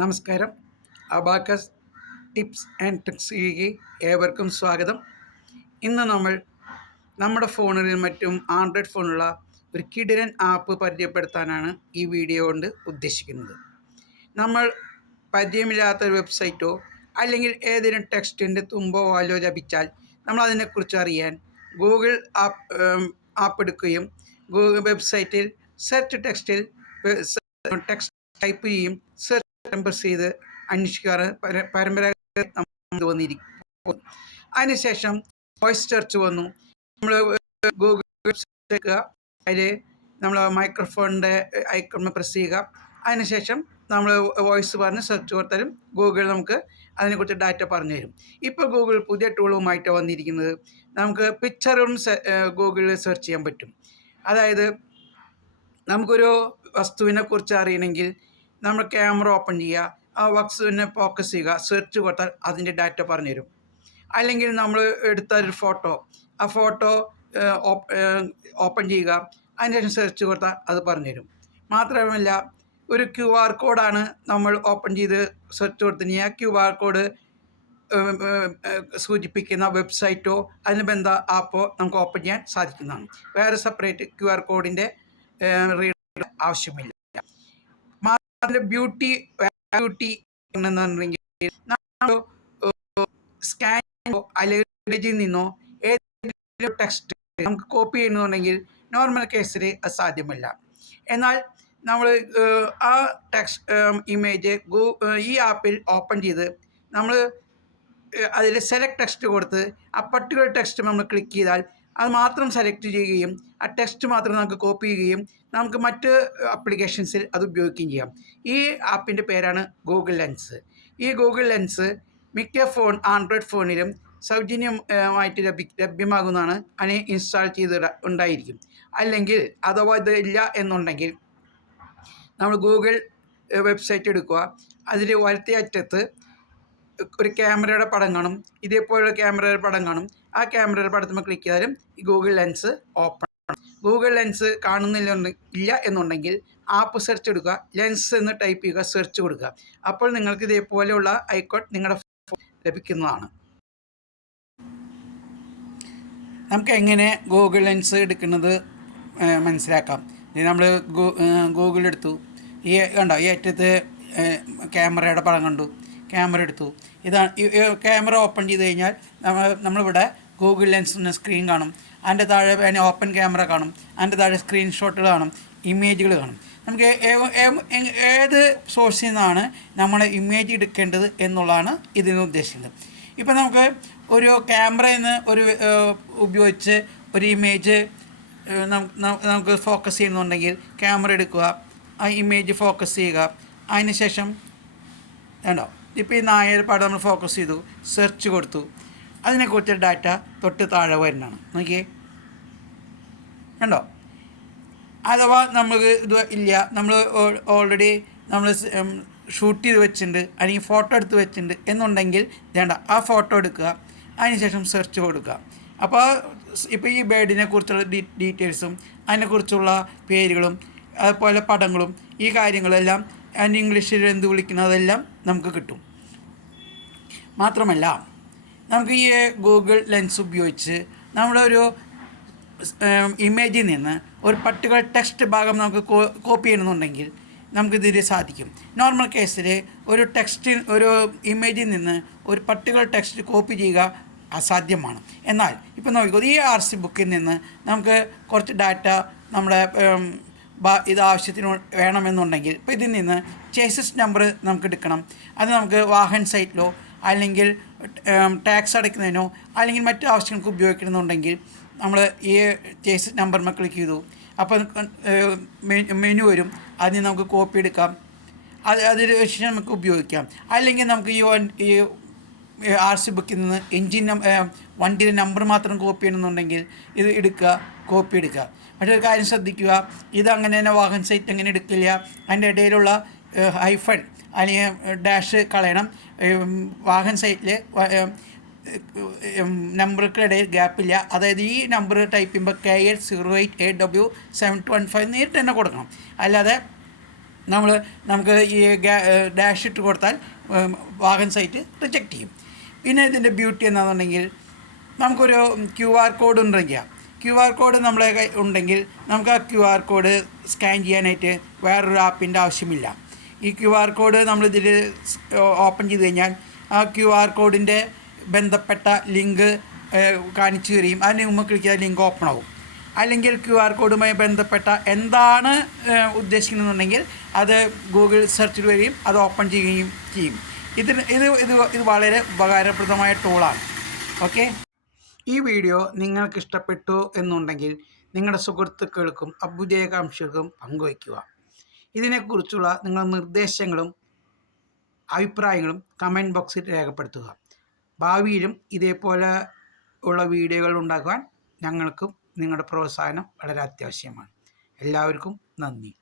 നമസ്കാരം. Abacus tips and ട്രിക്സിലേക്ക് ഏവർക്കും സ്വാഗതം. ഇന്ന് നമ്മൾ നമ്മുടെ ഫോണിലും മറ്റും ആൻഡ്രോയിഡ് ഫോണിലുള്ള ഒരു കിടിലൻ ആപ്പ് പരിചയപ്പെടുത്താനാണ് ഈ വീഡിയോ കൊണ്ട് ഉദ്ദേശിക്കുന്നത്. നമ്മൾ പരിചയമില്ലാത്ത വെബ്സൈറ്റോ അല്ലെങ്കിൽ ഏതെങ്കിലും ടെക്സ്റ്റിൻ്റെ തുമ്പോ വാലോ ലഭിച്ചാൽ നമ്മൾ അതിനെക്കുറിച്ച് അറിയാൻ ഗൂഗിൾ ആപ്പ് എടുക്കുകയും ഗൂഗിൾ വെബ്സൈറ്റിൽ സെർച്ച് ടെക്സ്റ്റിൽ ടെക്സ്റ്റ് ടൈപ്പ് ചെയ്യും, പ്രസ് ചെയ്ത് അന്വേഷിക്കാറ് പരമ്പരാഗത വന്നിരിക്കും. അതിനുശേഷം വോയിസ് സെർച്ച് വന്നു. നമ്മൾ ഗൂഗിൾ വെബ്സൈറ്റ് അതിൽ നമ്മൾ മൈക്രോഫോണിൻ്റെ ഐക്കൺ പ്രസ് ചെയ്യുക. അതിനുശേഷം നമ്മൾ വോയിസ് പറഞ്ഞ് സെർച്ച് കൊടുത്താലും ഗൂഗിൾ നമുക്ക് അതിനെക്കുറിച്ച് ഡാറ്റ പറഞ്ഞു തരും. ഇപ്പോൾ ഗൂഗിൾ പുതിയ ടൂളുമായിട്ട് വന്നിരിക്കുന്നത് നമുക്ക് പിക്ചറും ഗൂഗിളിൽ സെർച്ച് ചെയ്യാൻ പറ്റും. അതായത് നമുക്കൊരു വസ്തുവിനെ കുറിച്ച് അറിയണമെങ്കിൽ നമ്മൾ ക്യാമറ ഓപ്പൺ ചെയ്യുക, ആ വസ്തുവിനെ ഫോക്കസ് ചെയ്യുക, സെർച്ച് കൊടുത്താൽ അതിൻ്റെ ഡാറ്റ പറഞ്ഞു തരും. അല്ലെങ്കിൽ നമ്മൾ എടുത്ത ഒരു ഫോട്ടോ, ആ ഫോട്ടോ ഓപ്പൺ ചെയ്യുക, അതിനുശേഷം സെർച്ച് കൊടുത്താൽ അത് പറഞ്ഞു തരും. മാത്രമല്ല ഒരു QR കോഡാണ് നമ്മൾ ഓപ്പൺ ചെയ്ത് സെർച്ച് കൊടുത്തിട്ടുണ്ടെങ്കിൽ ആ QR കോഡ് സൂചിപ്പിക്കുന്ന വെബ്സൈറ്റോ അതിന് ബന്ധ ആപ്പോ നമുക്ക് ഓപ്പൺ ചെയ്യാൻ സാധിക്കുന്നതാണ്. വേറെ സെപ്പറേറ്റ് QR കോഡിൻ്റെ റീഡർ ആവശ്യമില്ല. അതിൻ്റെ ബ്യൂട്ടി എന്നുണ്ടെങ്കിൽ സ്കാനോ അല്ലെങ്കിൽ ഇമേജിൽ നിന്നോ ഏതെങ്കിലും ടെക്സ്റ്റ് നമുക്ക് കോപ്പി ചെയ്യുന്നുണ്ടെങ്കിൽ നോർമൽ കേസിൽ അത് സാധ്യമല്ല. എന്നാൽ നമ്മൾ ആ ടെക്സ്റ്റ് ഇമേജ് ഈ ആപ്പിൽ ഓപ്പൺ ചെയ്ത് നമ്മൾ അതിൽ സെലക്ട് ടെക്സ്റ്റ് കൊടുത്ത് ആ പർട്ടിക്കുലർ ടെക്സ്റ്റ് നമ്മൾ ക്ലിക്ക് ചെയ്താൽ അത് മാത്രം സെലക്ട് ചെയ്യുകയും ആ ടെക്സ്റ്റ് മാത്രം നമുക്ക് കോപ്പി ചെയ്യുകയും നമുക്ക് മറ്റ് ആപ്ലിക്കേഷൻസിൽ അത് ഉപയോഗിക്കുകയും ചെയ്യാം. ഈ ആപ്പിൻ്റെ പേരാണ് ഗൂഗിൾ ലെൻസ്. ഈ ഗൂഗിൾ ലെൻസ് മിക്ക ആൻഡ്രോയിഡ് ഫോണിലും സൗജന്യമായിട്ട് ലഭ്യമാകുന്നതാണ്. അതിനെ ഇൻസ്റ്റാൾ ചെയ്ത് ഉണ്ടായിരിക്കും. അല്ലെങ്കിൽ അഥവാ ഇത് ഇല്ല എന്നുണ്ടെങ്കിൽ നമ്മൾ ഗൂഗിൾ വെബ്സൈറ്റ് എടുക്കുക, അതിൽ വലത്തേ അറ്റത്ത് ഒരു ക്യാമറയുടെ പടം കാണും, ഇതേപോലുള്ള ക്യാമറയുടെ പടം കാണും. ആ ക്യാമറയുടെ പടത്തിൽ ക്ലിക്ക് ചെയ്താലും ഈ ഗൂഗിൾ ലെൻസ് ഓപ്പൺ ആണ്. ഗൂഗിൾ ലെൻസ് ഇല്ല എന്നുണ്ടെങ്കിൽ ആപ്പ് സെർച്ച് എടുക്കുക, ലെൻസ് എന്ന് ടൈപ്പ് ചെയ്യുക, സെർച്ച് കൊടുക്കുക. അപ്പോൾ നിങ്ങൾക്ക് ഇതേപോലെയുള്ള ഐക്കോൺ നിങ്ങളുടെ ഫോൺ ലഭിക്കുന്നതാണ്. നമുക്ക് എങ്ങനെ ഗൂഗിൾ ലെൻസ് എടുക്കുന്നത് മനസ്സിലാക്കാം. നമ്മൾ ഗൂഗിൾ എടുത്തു, ഈ കണ്ടോ ഈ അറ്റത്ത് ക്യാമറയുടെ പടം കണ്ടു, ക്യാമറ എടുത്തു. ഇതാണ് ക്യാമറ ഓപ്പൺ ചെയ്ത് കഴിഞ്ഞാൽ നമ്മളിവിടെ ഗൂഗിൾ ലെൻസിൻ്റെ സ്ക്രീൻ കാണും, അതിൻ്റെ താഴെ ഓപ്പൺ ക്യാമറ കാണും, അതിൻ്റെ താഴെ സ്ക്രീൻഷോട്ടുകൾ കാണും, ഇമേജുകൾ കാണും. നമുക്ക് ഏത് സോഴ്സിൽ നിന്നാണ് നമ്മൾ ഇമേജ് എടുക്കേണ്ടത് എന്നുള്ളതാണ് ഇതിന് ഉദ്ദേശിക്കുന്നത്. ഇപ്പോൾ നമുക്ക് ഒരു ക്യാമറയിൽ നിന്ന് ഉപയോഗിച്ച് ഒരു ഇമേജ് നമുക്ക് ഫോക്കസ് ചെയ്യുന്നുണ്ടെങ്കിൽ ക്യാമറ എടുക്കുക, ആ ഇമേജ് ഫോക്കസ് ചെയ്യുക. അതിന് ശേഷം വേണ്ടോ ഇപ്പോൾ ഈ നായയുടെ പടം നമ്മൾ ഫോക്കസ് ചെയ്തു, സെർച്ച് കൊടുത്തു, അതിനെക്കുറിച്ച് ഡാറ്റ തൊട്ട് താഴെ വരുന്നതാണ്. നോക്കിയേ കണ്ടോ. അഥവാ നമുക്ക് ഇത് ഇല്ല, നമ്മൾ ഓൾറെഡി നമ്മൾ ഷൂട്ട് ചെയ്ത് വെച്ചിട്ടുണ്ട് അല്ലെങ്കിൽ ഫോട്ടോ എടുത്ത് വെച്ചിട്ടുണ്ട് എന്നുണ്ടെങ്കിൽ വേണ്ട ആ ഫോട്ടോ എടുക്കുക, അതിനുശേഷം സെർച്ച് കൊടുക്കുക. അപ്പോൾ ഇപ്പോൾ ഈ ബേഡിനെ കുറിച്ചുള്ള ഡീറ്റെയിൽസും അതിനെക്കുറിച്ചുള്ള പേരുകളും അതുപോലെ പടങ്ങളും ഈ കാര്യങ്ങളെല്ലാം ഇംഗ്ലീഷിൽ എന്ത് വിളിക്കുന്നതെല്ലാം നമുക്ക് കിട്ടും. മാത്രമല്ല നമുക്ക് ഈ ഗൂഗിൾ ലെൻസ് ഉപയോഗിച്ച് നമ്മുടെ ഒരു ഇമേജിൽ നിന്ന് ഒരു പർട്ടിക്കുലർ ടെക്സ്റ്റ് ഭാഗം നമുക്ക് കോപ്പി ചെയ്യണമെന്നുണ്ടെങ്കിൽ നമുക്കിതിൽ സാധിക്കും. നോർമൽ കേസിൽ ഒരു ഇമേജിൽ നിന്ന് ഒരു പർട്ടിക്കുലർ ടെക്സ്റ്റ് കോപ്പി ചെയ്യുക അസാധ്യമാണ്. എന്നാൽ ഇപ്പോൾ നോക്കിക്കോ, ഈ RC ബുക്കിൽ നിന്ന് നമുക്ക് കുറച്ച് ഡാറ്റ നമ്മുടെ ഇത് ആവശ്യത്തിന് വേണമെന്നുണ്ടെങ്കിൽ ഇപ്പോൾ ഇതിൽ നിന്ന് ചേസസ് നമ്പർ നമുക്ക് എടുക്കണം. അത് നമുക്ക് വാഹൻ സൈറ്റിലോ അല്ലെങ്കിൽ ടാക്സ് അടയ്ക്കുന്നതിനോ അല്ലെങ്കിൽ മറ്റു ആവശ്യങ്ങൾക്ക് ഉപയോഗിക്കണമെന്നുണ്ടെങ്കിൽ നമ്മൾ ഈ ചേസസ് നമ്പറിൽ ക്ലിക്ക് ചെയ്തു, അപ്പോൾ മെനു വരും, അതിന് നമുക്ക് കോപ്പി എടുക്കാം, അതിൽ ശേഷം നമുക്ക് ഉപയോഗിക്കാം. അല്ലെങ്കിൽ നമുക്ക് ഈ RC ബുക്കിൽ നിന്ന് വണ്ടിയുടെ നമ്പർ മാത്രം കോപ്പി ചെയ്യണമെന്നുണ്ടെങ്കിൽ ഇത് എടുക്കുക, കോപ്പി എടുക്കുക. മറ്റൊരു കാര്യം ശ്രദ്ധിക്കുക, ഇതങ്ങനെ തന്നെ വാഹൻ സൈറ്റ് അങ്ങനെ എടുക്കില്ല, അതിൻ്റെ ഇടയിലുള്ള ഹൈഫൺ അല്ലെങ്കിൽ ഡാഷ് കളയണം. വാഹൻ സൈറ്റിൽ നമ്പറുകൾക്കിടയിൽ ഗ്യാപ്പില്ല. അതായത് ഈ നമ്പർ ടൈപ്പ് ചെയ്യുമ്പോൾ KH 08AW715 നേരിട്ട് തന്നെ കൊടുക്കണം. അല്ലാതെ നമുക്ക് ഈ ഡാഷ് ഇട്ട് കൊടുത്താൽ വാഹൻ സൈറ്റ് റിജക്റ്റ് ചെയ്യും. പിന്നെ ഇതിൻ്റെ ബ്യൂട്ടി എന്താണെന്നുണ്ടെങ്കിൽ നമുക്കൊരു QR കോഡ് ഉണ്ടെങ്കിൽ QR കോഡ് നമ്മളെ ഉണ്ടെങ്കിൽ നമുക്ക് ആ QR കോഡ് സ്കാൻ ചെയ്യാനായിട്ട് വേറൊരു ആപ്പിൻ്റെ ആവശ്യമില്ല. ഈ QR കോഡ് നമ്മളിതിൽ ഓപ്പൺ ചെയ്ത് കഴിഞ്ഞാൽ ആ QR കോഡിൻ്റെ ബന്ധപ്പെട്ട ലിങ്ക് കാണിച്ചു തരികയും അതിന് മുമ്പ് ക്ലിക്ക് ചെയ്താൽ ലിങ്ക് ഓപ്പൺ ആവും. അല്ലെങ്കിൽ QR കോഡുമായി ബന്ധപ്പെട്ട എന്താണ് ഉദ്ദേശിക്കുന്നതെന്നുണ്ടെങ്കിൽ അത് ഗൂഗിൾ സെർച്ചിൽ വരികയും അത് ഓപ്പൺ ചെയ്യുകയും ചെയ്യും. ഇത് വളരെ ഉപകാരപ്രദമായ ടൂളാണ്. ഓക്കെ, ഈ വീഡിയോ നിങ്ങൾക്ക് ഇഷ്ടപ്പെട്ടു എന്നുണ്ടെങ്കിൽ നിങ്ങളുടെ സുഹൃത്തുക്കൾക്കും അഭ്യുദയകാംക്ഷികൾക്കും പങ്കുവയ്ക്കുക. ഇതിനെക്കുറിച്ചുള്ള നിങ്ങളുടെ നിർദ്ദേശങ്ങളും അഭിപ്രായങ്ങളും കമൻറ്റ് ബോക്സിൽ രേഖപ്പെടുത്തുക. ഭാവിയിലും ഇതേപോലെ ഉള്ള വീഡിയോകൾ ഉണ്ടാക്കുവാൻ ഞങ്ങൾക്കും നിങ്ങളുടെ പ്രോത്സാഹനം വളരെ അത്യാവശ്യമാണ്. എല്ലാവർക്കും നന്ദി.